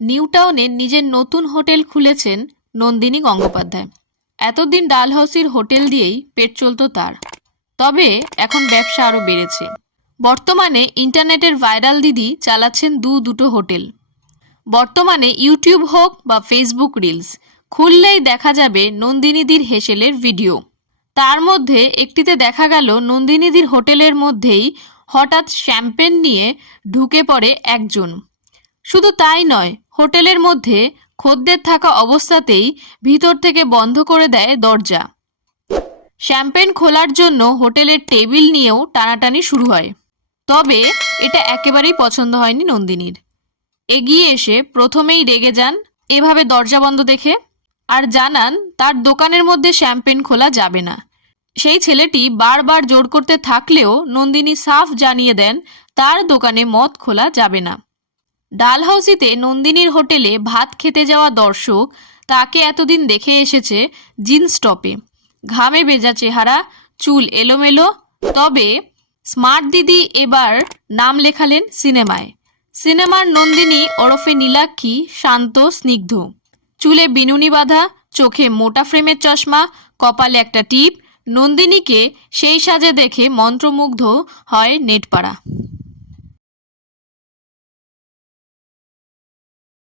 নিউটাউনে নিজের নতুন হোটেল খুলেছেন নন্দিনী গঙ্গোপাধ্যায়। এতদিন ডালহাউসির হোটেল দিয়েই পেট চলতো তার। তবে এখন ব্যবসা আরও বেড়েছে। বর্তমানে ইন্টারনেটের ভাইরাল দিদি চালাচ্ছেন দু দুটো হোটেল। বর্তমানে ইউটিউব হোক বা ফেসবুক রিলস, খুললেই দেখা যাবে নন্দিনীদির হেসেলের ভিডিও। তার মধ্যে একটিতে দেখা গেল নন্দিনীদির হোটেলের মধ্যেই হঠাৎ শ্যাম্পেন নিয়ে ঢুকে পড়ে একজন। শুধু তাই নয়, হোটেলের মধ্যে খদ্দের থাকা অবস্থাতেই ভিতর থেকে বন্ধ করে দেয় দরজা। শ্যাম্পেন খোলার জন্য হোটেলের টেবিল নিয়েও টানাটানি শুরু হয়। তবে এটা একেবারেই পছন্দ হয়নি নন্দিনীর। এগিয়ে এসে প্রথমেই রেগে যান, এভাবে দরজা বন্ধ দেখে। আর জানান, তার দোকানের মধ্যে শ্যাম্পেন খোলা যাবে না। সেই ছেলেটি বারবার জোর করতে থাকলেও নন্দিনী সাফ জানিয়ে দেন, তার দোকানে মদ খোলা যাবে না। ডালহাউসিতে নন্দিনীর হোটেলে ভাত খেতে যাওয়া দর্শক তাকে এতদিন দেখে এসেছে জিন্স টপে ঘামে ভেজা চেহারা, চুল এলোমেলো, তবে স্মার্ট দিদি এবার নাম লেখালেন সিনেমায়। সিনেমার নন্দিনী ওরফে নীলাক্ষী শান্ত, স্নিগ্ধ। চুলে বিনুনি বাঁধা, চোখে মোটা ফ্রেমের চশমা, কপালে একটা টিপ। নন্দিনীকে সেই সাজে দেখে মন্ত্রমুগ্ধ হয় নেটপাড়া।